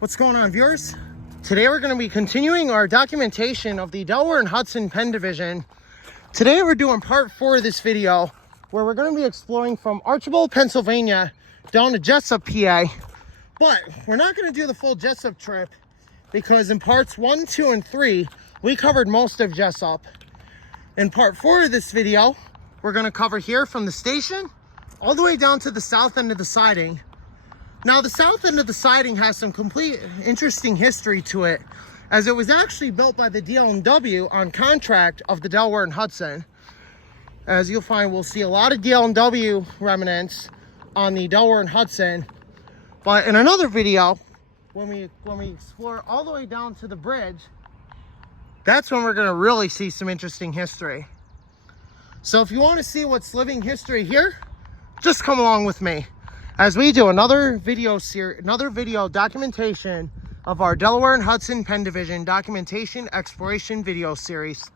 What's going on, viewers? Today we're going to be continuing our documentation of the Delaware and Hudson Penn division. Today we're doing part 4 of this video, where we're going to be exploring from Archibald, Pennsylvania down to Jessup, PA. But we're not going to do the full Jessup trip because in parts 1, 2, and 3 we covered most of Jessup. In part 4 of this video, we're going to cover here from the station all the way down to the south end of the siding. Now, the south end of the siding has some complete interesting history to it, as it was actually built by the DL&W on contract of the Delaware and Hudson. As you'll find, we'll see a lot of DL&W remnants on the Delaware and Hudson. But in another video, when we explore all the way down to the bridge, that's when we're going to really see some interesting history. So if you want to see what's living history here, just come along with me as we do another video documentation of our Delaware and Hudson Penn Division documentation exploration video series.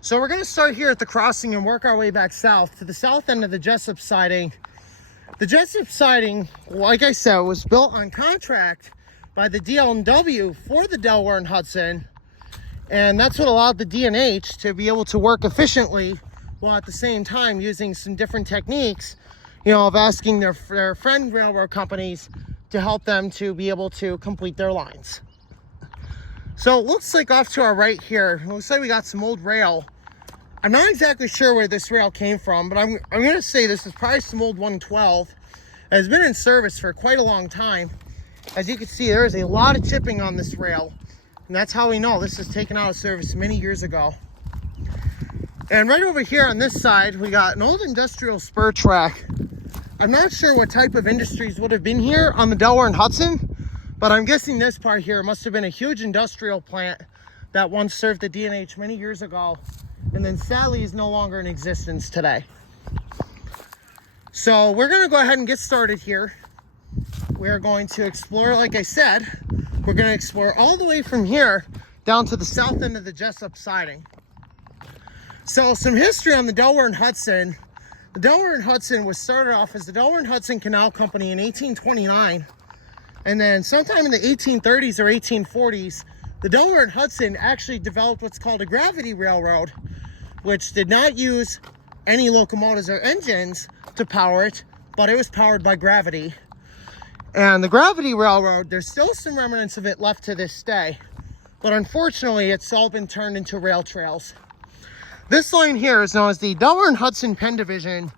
So we're going to start here at the crossing and work our way back south to the south end of the Jessup siding. The Jessup siding, like I said, was built on contract by the DL&W for the Delaware and Hudson, and that's what allowed the D&H to be able to work efficiently while at the same time using some different techniques, of asking their friend railroad companies to help them to be able to complete their lines. So it looks like off to our right here, it looks like we got some old rail. I'm not exactly sure where this rail came from, but I'm going to say this is probably some old 112. It has been in service for quite a long time. As you can see, there is a lot of chipping on this rail, and that's how we know this was taken out of service many years ago. And right over here on this side, we got an old industrial spur track. I'm not sure what type of industries would have been here on the Delaware and Hudson, but I'm guessing this part here must have been a huge industrial plant that once served the D&H many years ago, and then sadly is no longer in existence today. So we're going to go ahead and get started here. We're going to explore, like I said, we're going to explore all the way from here down to the south end of the Jessup siding. So some history on the Delaware and Hudson. The Delaware and Hudson was started off as the Delaware and Hudson Canal Company in 1829. And then sometime in the 1830s or 1840s, the Delaware and Hudson actually developed what's called a gravity railroad, which did not use any locomotives or engines to power it, but it was powered by gravity. And the gravity railroad, there's still some remnants of it left to this day, but unfortunately it's all been turned into rail trails. This line here is known as the Delaware and Hudson Penn Division,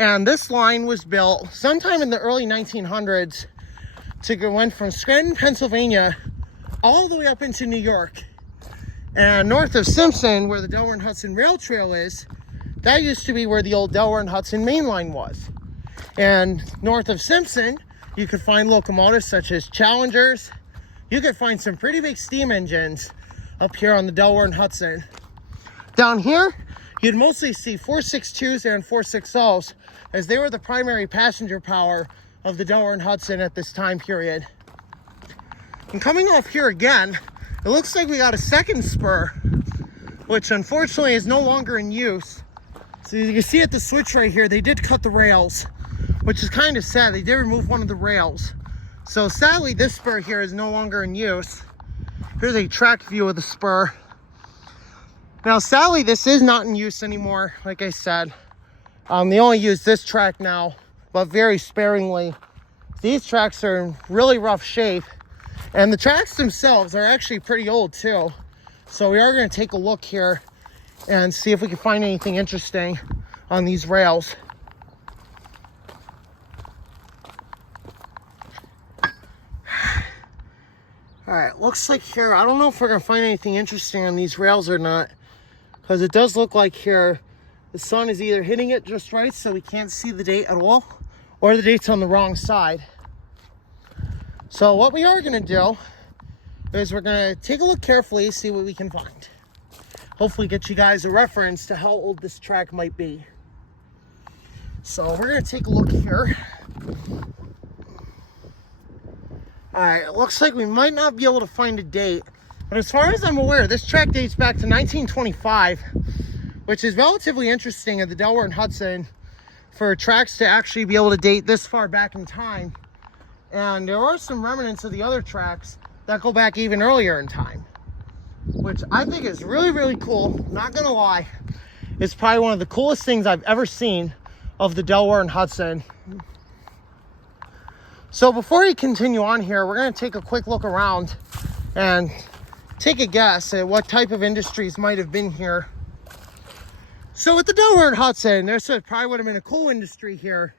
and this line was built sometime in the early 1900s went from Scranton, Pennsylvania, all the way up into New York. And north of Simpson, where the Delaware and Hudson Rail Trail is, that used to be where the old Delaware and Hudson mainline was. And north of Simpson, you could find locomotives such as Challengers. You could find some pretty big steam engines up here on the Delaware and Hudson. Down here, you'd mostly see 462s and 460s, as they were the primary passenger power of the Delaware and Hudson at this time period. And coming off here again, it looks like we got a second spur, which unfortunately is no longer in use. So you can see at the switch right here, they did cut the rails, which is kind of sad. They did remove one of the rails. So sadly, this spur here is no longer in use. Here's a track view of the spur. Now, sadly, this is not in use anymore, like I said. They only use this track now, but very sparingly. These tracks are in really rough shape, and the tracks themselves are actually pretty old, too. So we are going to take a look here and see if we can find anything interesting on these rails. All right, looks like here, I don't know if we're going to find anything interesting on these rails or not, because it does look like here the sun is either hitting it just right so we can't see the date at all, or the date's on the wrong side. So what we are going to do is we're going to take a look carefully, see what we can find. Hopefully get you guys a reference to how old this track might be. So we're going to take a look here. All right, it looks like we might not be able to find a date, but as far as I'm aware, this track dates back to 1925, which is relatively interesting at the Delaware and Hudson for tracks to actually be able to date this far back in time. And there are some remnants of the other tracks that go back even earlier in time, which I think is really, really cool. Not gonna lie, it's probably one of the coolest things I've ever seen of the Delaware and Hudson. So before we continue on here, we're gonna take a quick look around and take a guess at what type of industries might have been here. So with the Delaware and Hudson, there probably would have been a coal industry here.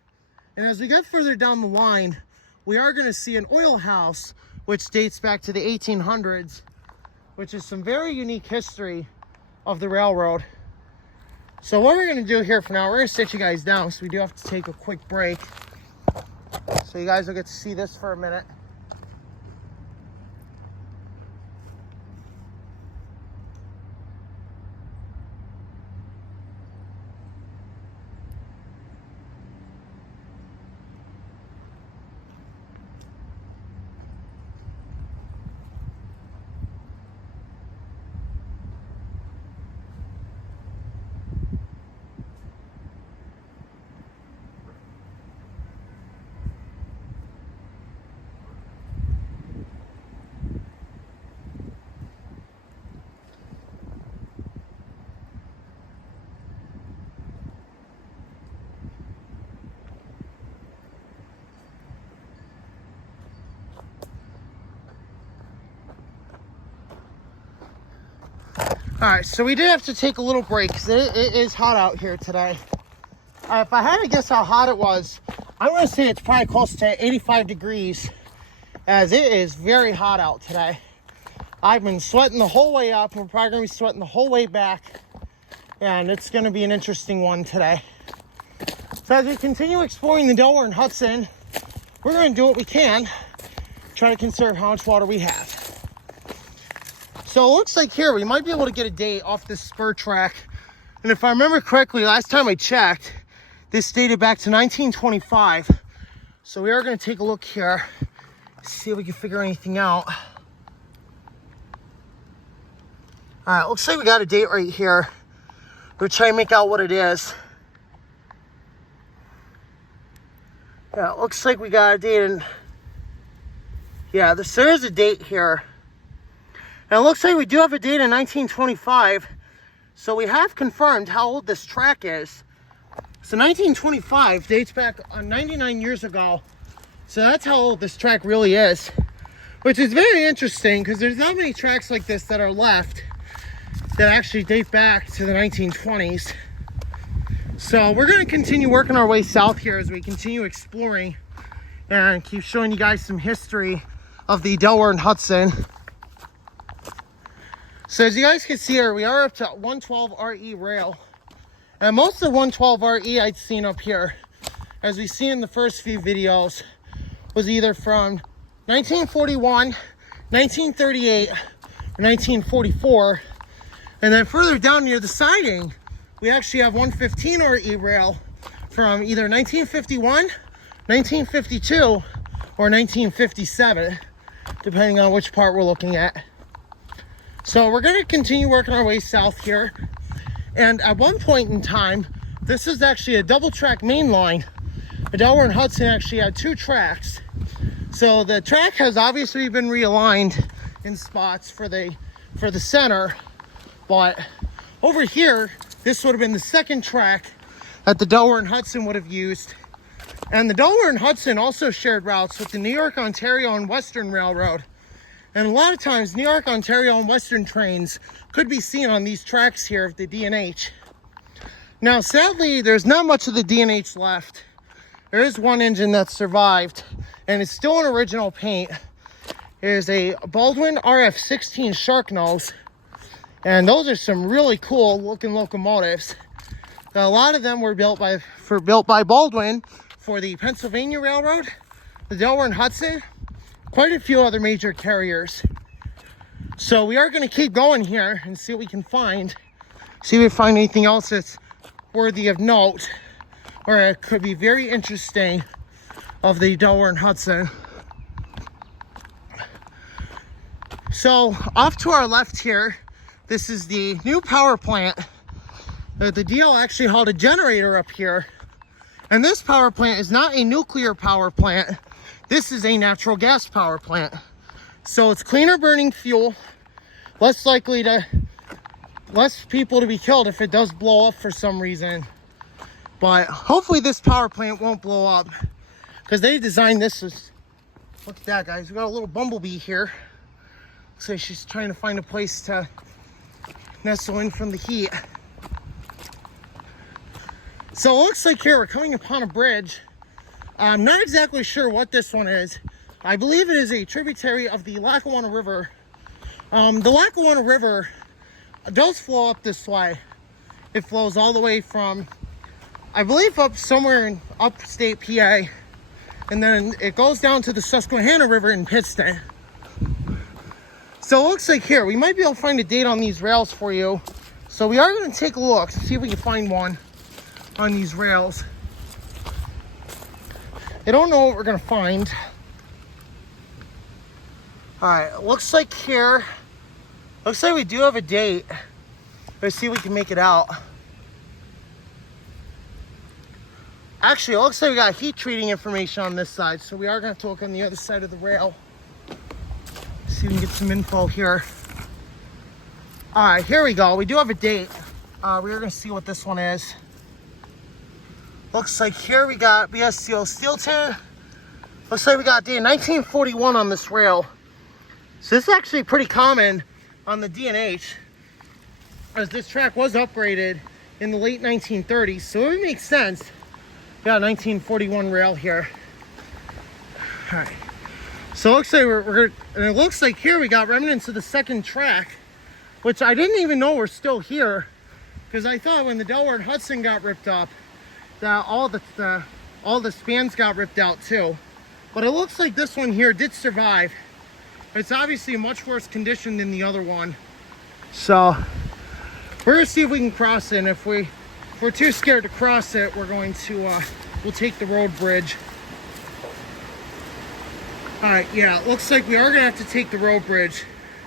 And as we get further down the line, we are gonna see an oil house, which dates back to the 1800s, which is some very unique history of the railroad. So what we're gonna do here for now, we're gonna sit you guys down, so we do have to take a quick break. So you guys will get to see this for a minute. All right, so we did have to take a little break because it is hot out here today. If I had to guess how hot it was, I'm going to say it's probably close to 85 degrees, as it is very hot out today. I've been sweating the whole way up. We're probably going to be sweating the whole way back, and it's going to be an interesting one today. So as we continue exploring the Delaware and Hudson, we're going to do what we can, try to conserve how much water we have. So it looks like here we might be able to get a date off this spur track. And if I remember correctly, last time I checked, this dated back to 1925. So we are going to take a look here, see if we can figure anything out. All right, looks like we got a date right here. We'll try and make out what it is. Yeah, it looks like we got a date in... Yeah, there is a date here. And it looks like we do have a date in 1925. So we have confirmed how old this track is. So 1925 dates back on 99 years ago. So that's how old this track really is. Which is very interesting because there's not many tracks like this that are left that actually date back to the 1920s. So we're going to continue working our way south here as we continue exploring and keep showing you guys some history of the Delaware and Hudson. So as you guys can see here, we are up to 112 RE rail. And most of the 112 RE I'd seen up here, as we see in the first few videos, was either from 1941, 1938, or 1944. And then further down near the siding, we actually have 115 RE rail from either 1951, 1952, or 1957, depending on which part we're looking at. So we're going to continue working our way south here. And at one point in time, this is actually a double track main line. The Delaware and Hudson actually had two tracks. So the track has obviously been realigned in spots for the center. But over here, this would have been the second track that the Delaware and Hudson would have used. And the Delaware and Hudson also shared routes with the New York, Ontario, and Western Railroad. And a lot of times, New York, Ontario, and Western trains could be seen on these tracks here of the D&H. Now, sadly, there's not much of the D&H left. There is one engine that survived, and it's still in original paint. It is a Baldwin RF-16 Shark Nose, and those are some really cool looking locomotives. Now, a lot of them were built by Baldwin for the Pennsylvania Railroad, the Delaware and Hudson, quite a few other major carriers. So we are going to keep going here and see what we can find. See if we find anything else that's worthy of note, or it could be very interesting of the Delaware and Hudson. So off to our left here, this is the new power plant. The DL actually hauled a generator up here. And this power plant is not a nuclear power plant. this is a natural gas power plant. So it's cleaner burning fuel, less people to be killed if it does blow up for some reason. But hopefully this power plant won't blow up, because they designed this as, look at that, guys. We got a little bumblebee here. Looks like she's trying to find a place to nestle in from the heat. So it looks like here we're coming upon a bridge. I'm not exactly sure what this one is. I believe it is a tributary of the Lackawanna River. The Lackawanna River does flow up this way. It flows all the way from, I believe, up somewhere in upstate PA. And then it goes down to the Susquehanna River in Pittston. So it looks like here, we might be able to find a date on these rails for you. So we are going to take a look, see if we can find one on these rails. I don't know what we're going to find. Alright, looks like here, looks like we do have a date. Let's see if we can make it out. Actually, it looks like we got heat treating information on this side, so we are going to have to look on the other side of the rail. See if we can get some info here. Alright, here we go. We do have a date. We're going to see what this one is. Looks like here we got BSCO Steelton. Looks like we got date 1941 on this rail. So this is actually pretty common on the D&H, as this track was upgraded in the late 1930s. So it would make sense. We got a 1941 rail here. All right. So it looks like and it looks like here we got remnants of the second track, which I didn't even know were still here, because I thought when the Delaware and Hudson got ripped up, that all the spans got ripped out too. But it looks like this one here did survive. It's obviously in much worse condition than the other one. So we're gonna see if we can cross it. And if we're too scared to cross it, we're going to we'll take the road bridge. All right, yeah, it looks like we are gonna have to take the road bridge,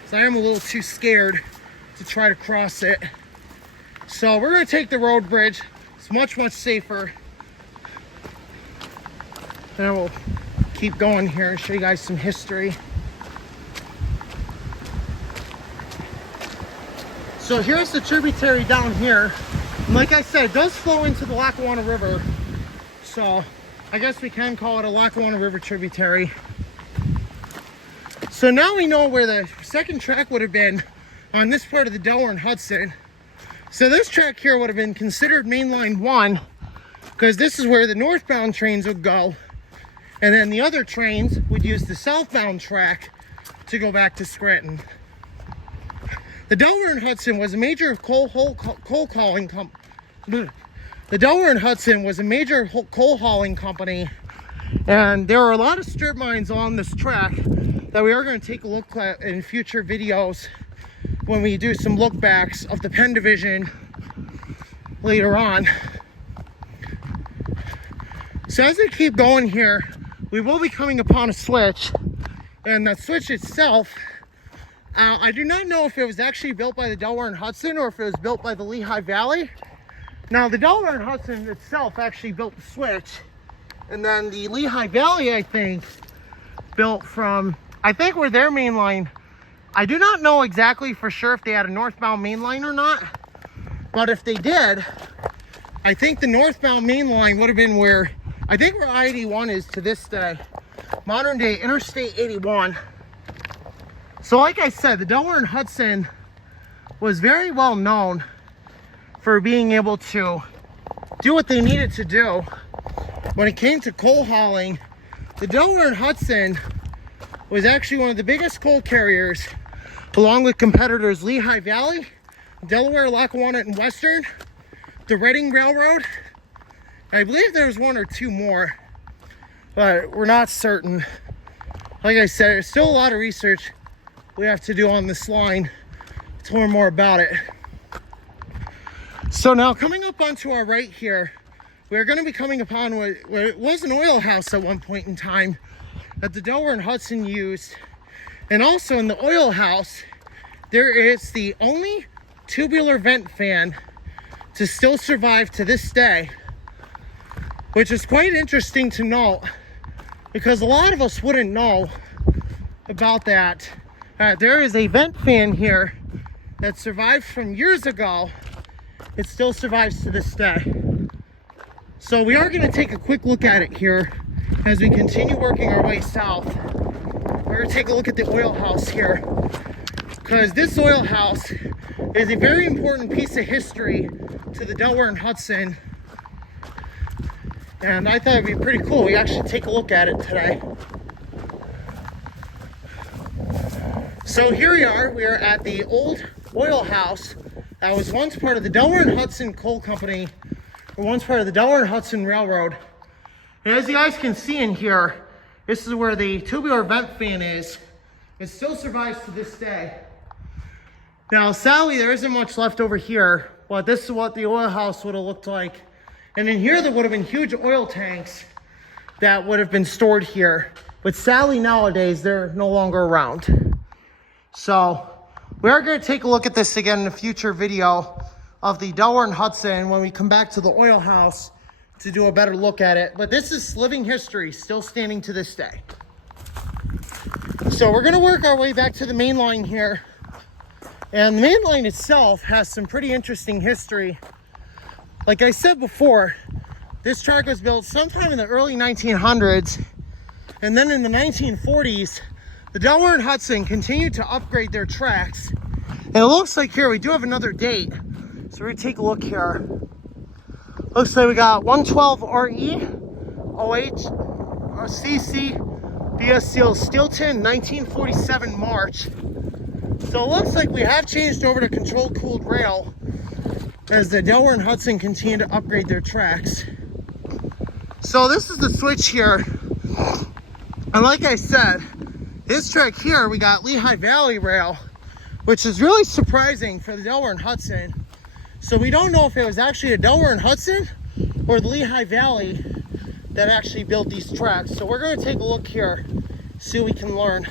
so I am a little too scared to try to cross it. So we're gonna take the road bridge. It's much safer. And we'll keep going here and show you guys some history. So here's the tributary down here. And like I said, it does flow into the Lackawanna River. So I guess we can call it a Lackawanna River tributary. So now we know where the second track would have been on this part of the Delaware and Hudson. So this track here would have been considered mainline 1, because this is where the northbound trains would go. And then the other trains would use the southbound track to go back to Scranton. The Delaware and Hudson was a major coal hauling company. The Delaware and Hudson was a major coal hauling company, and there are a lot of strip mines on this track that we are going to take a look at in future videos when we do some look backs of the Penn Division later on. So as we keep going here, we will be coming upon a switch, and that switch itself, I do not know if it was actually built by the Delaware and Hudson or if it was built by the Lehigh Valley. Now the Delaware and Hudson itself actually built the switch, and then the Lehigh Valley, I think, built from, I think where their main line, I do not know exactly for sure if they had a northbound main line or not, but if they did, I think the northbound main line would have been where, I think where I-81 is to this day, modern day Interstate 81. So like I said, the Delaware and Hudson was very well known for being able to do what they needed to do. When it came to coal hauling, the Delaware and Hudson was actually one of the biggest coal carriers, along with competitors Lehigh Valley, Delaware, Lackawanna, and Western, the Reading Railroad. I believe there's one or two more, but we're not certain. Like I said, there's still a lot of research we have to do on this line to learn more about it. So now coming up onto our right here, we're going to be coming upon what was an oil house at one point in time that the Delaware and Hudson used. And also in the oil house, there is the only tubular vent fan to still survive to this day, which is quite interesting to note, because a lot of us wouldn't know about that. There is a vent fan here that survived from years ago. It still survives to this day. So we are going to take a quick look at it here as we continue working our way south. We're going to take a look at the oil house here, because this oil house is a very important piece of history to the Delaware and Hudson. And I thought it'd be pretty cool. We actually take a look at it today. So here we are at the old oil house that was once part of the Delaware and Hudson Coal Company, or once part of the Delaware and Hudson Railroad. And as you guys can see in here, this is where the tubular vent fan is. It still survives to this day. Now, sadly, there isn't much left over here, but this is what the oil house would have looked like. And in here, there would have been huge oil tanks that would have been stored here. But sadly, nowadays, they're no longer around. So we are going to take a look at this again in a future video of the Delaware and Hudson when we come back to the oil house to do a better look at it. But this is living history, still standing to this day. So we're going to work our way back to the main line here. And the main line itself has some pretty interesting history. Like I said before, this track was built sometime in the early 1900s. And then in the 1940s, the Delaware and Hudson continued to upgrade their tracks. And it looks like here we do have another date. So we're going to take a look here. Looks like we got 112 RE, OH, CC, BS Seal Steelton, 1947 March. So it looks like we have changed over to controlled cooled rail as the Delaware and Hudson continue to upgrade their tracks. So this is the switch here. And like I said, this track here, we got Lehigh Valley rail, which is really surprising for the Delaware and Hudson. So we don't know if it was actually a Delaware and Hudson or the Lehigh Valley that actually built these tracks. So we're going to take a look here, see what we can learn.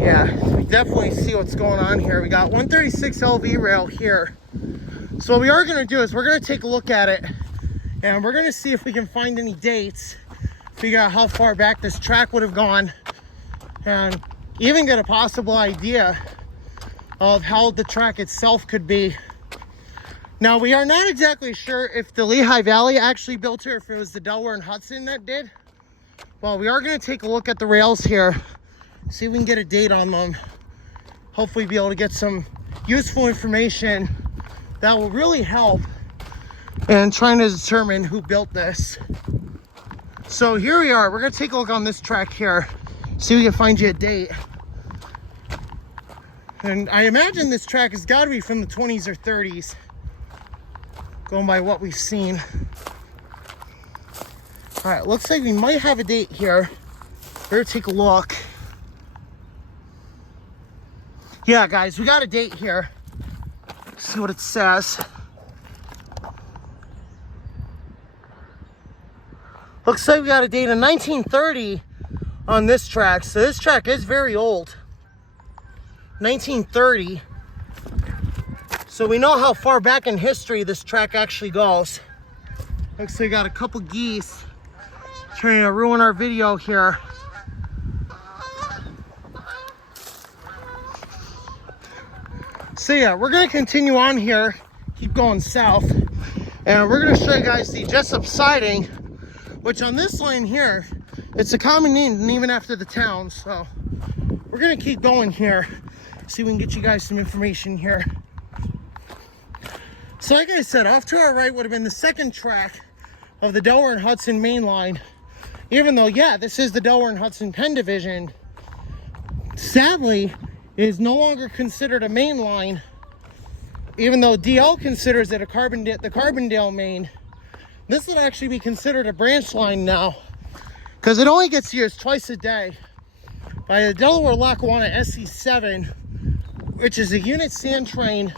Yeah, we definitely see what's going on here. We got 136 LV rail here. So what we are going to do is we're going to take a look at it, and we're going to see if we can find any dates, figure out how far back this track would have gone, and even get a possible idea of how the track itself could be. Now, we are not exactly sure if the Lehigh Valley actually built it or if it was the Delaware and Hudson that did. Well, we are going to take a look at the rails here, see if we can get a date on them. Hopefully be able to get some useful information that will really help in trying to determine who built this. So here we are. We're going to take a look on this track here, see if we can find you a date. And I imagine this track has got to be from the 20s or 30s, going by what we've seen. All right, looks like we might have a date here. Better take a look. Yeah, guys, we got a date here. See what it says. Looks like we got a date in 1930 on this track. So this track is very old. 1930. So we know how far back in history this track actually goes. Looks like we got a couple geese trying to ruin our video here. So yeah, we're going to continue on here, keep going south, and we're going to show you guys the Jessup siding, which on this line here, it's a common name even after the town. So we're going to keep going here, see if we can get you guys some information here. So like I said, off to our right would have been the second track of the Delaware and Hudson main line. Even though, yeah, this is the Delaware and Hudson Penn division, sadly, it is no longer considered a main line, even though DL considers it the Carbondale main. This would actually be considered a branch line now, because it only gets used twice a day by the Delaware Lackawanna SC7, which is a unit sand train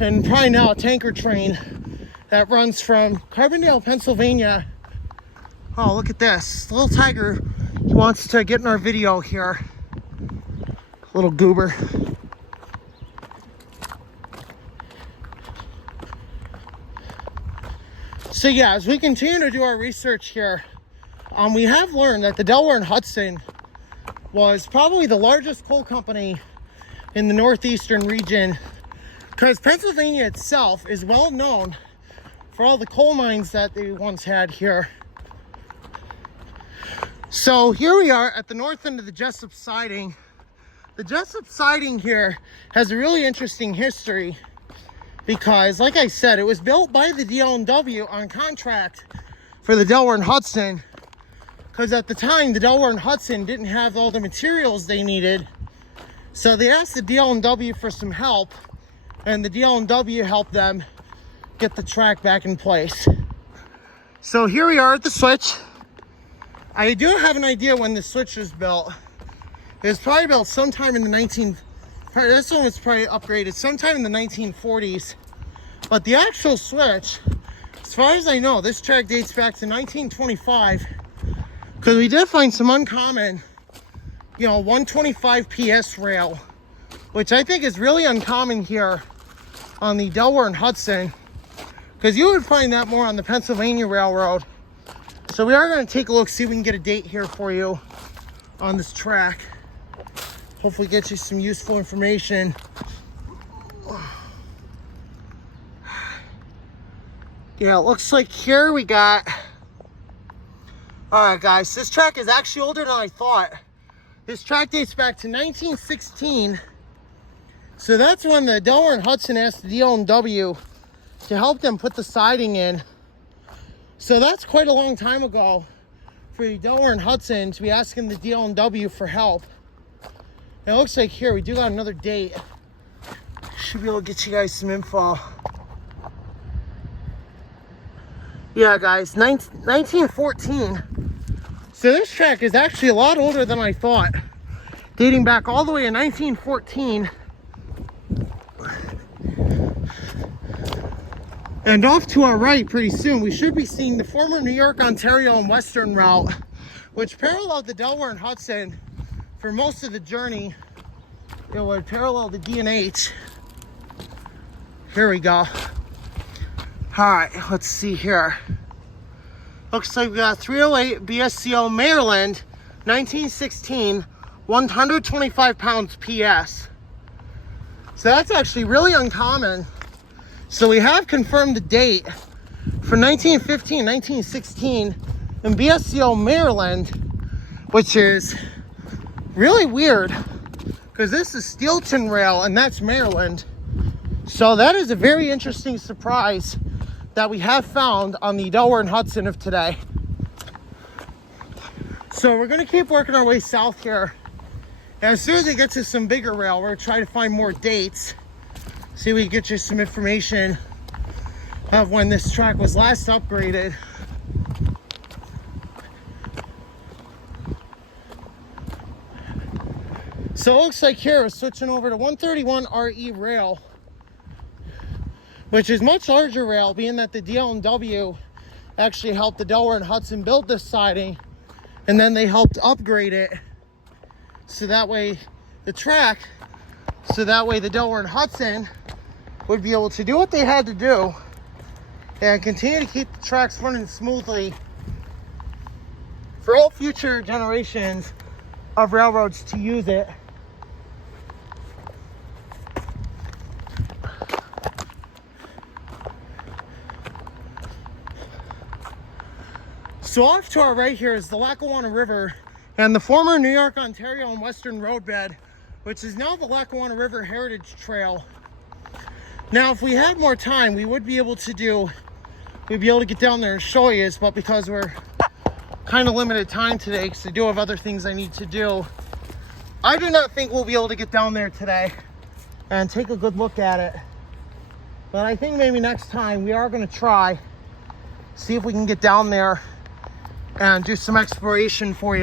and probably now a tanker train that runs from Carbondale, Pennsylvania. Oh, look at this. Little tiger, he wants to get in our video here. Little goober. So yeah, as we continue to do our research here, we have learned that the Delaware and Hudson was probably the largest coal company in the northeastern region, because Pennsylvania itself is well known for all the coal mines that they once had here. So here we are at the north end of the Jessup siding. The Jessup siding here has a really interesting history because, like I said, it was built by the DL&W on contract for the Delaware and Hudson, because at the time the Delaware and Hudson didn't have all the materials they needed. So they asked the DL&W for some help, and the DL&W helped them get the track back in place. So here we are at the switch. I do have an idea when the switch was built. It was probably built sometime in the this one was probably upgraded sometime in the 1940s. But the actual switch, as far as I know, this track dates back to 1925, because we did find some uncommon, 125 PS rail, which I think is really uncommon here on the Delaware and Hudson, because you would find that more on the Pennsylvania Railroad. So we are going to take a look, see if we can get a date here for you on this track. Hopefully get you some useful information. Yeah, it looks like here we got... Alright guys, this track is actually older than I thought. This track dates back to 1916. So that's when the Delaware and Hudson asked the DL&W to help them put the siding in. So that's quite a long time ago for the Delaware and Hudson to be asking the DL&W for help. And it looks like here we do got another date. Should be able to get you guys some info. Yeah guys, 1914. So this track is actually a lot older than I thought, dating back all the way to 1914. And off to our right pretty soon, we should be seeing the former New York, Ontario, and Western route, which paralleled the Delaware and Hudson for most of the journey. It would parallel the D&H. Here we go. All right, let's see here. Looks like we got 308 BSCO Maryland, 1916, 125 pounds PS. So that's actually really uncommon. So we have confirmed the date for 1915, 1916 in BSCO Maryland, which is really weird because this is Steelton Rail and that's Maryland. So that is a very interesting surprise that we have found on the Delaware and Hudson of today. So we're going to keep working our way south here. And as soon as we get to some bigger rail, we're going to try to find more dates. See if we can get you some information of when this track was last upgraded. So it looks like here we're switching over to 131 RE rail, which is much larger rail, being that the DL&W actually helped the Delaware and Hudson build this siding, and then they helped upgrade it so that way the Delaware and Hudson would be able to do what they had to do and continue to keep the tracks running smoothly for all future generations of railroads to use it. So off to our right here is the Lackawanna River and the former New York, Ontario, and Western roadbed, which is now the Lackawanna River Heritage Trail. Now, if we had more time, we'd be able to get down there and show you, but because we're kind of limited time today, because I do have other things I need to do, I do not think we'll be able to get down there today and take a good look at it. But I think maybe next time we are going to try, see if we can get down there and do some exploration for you.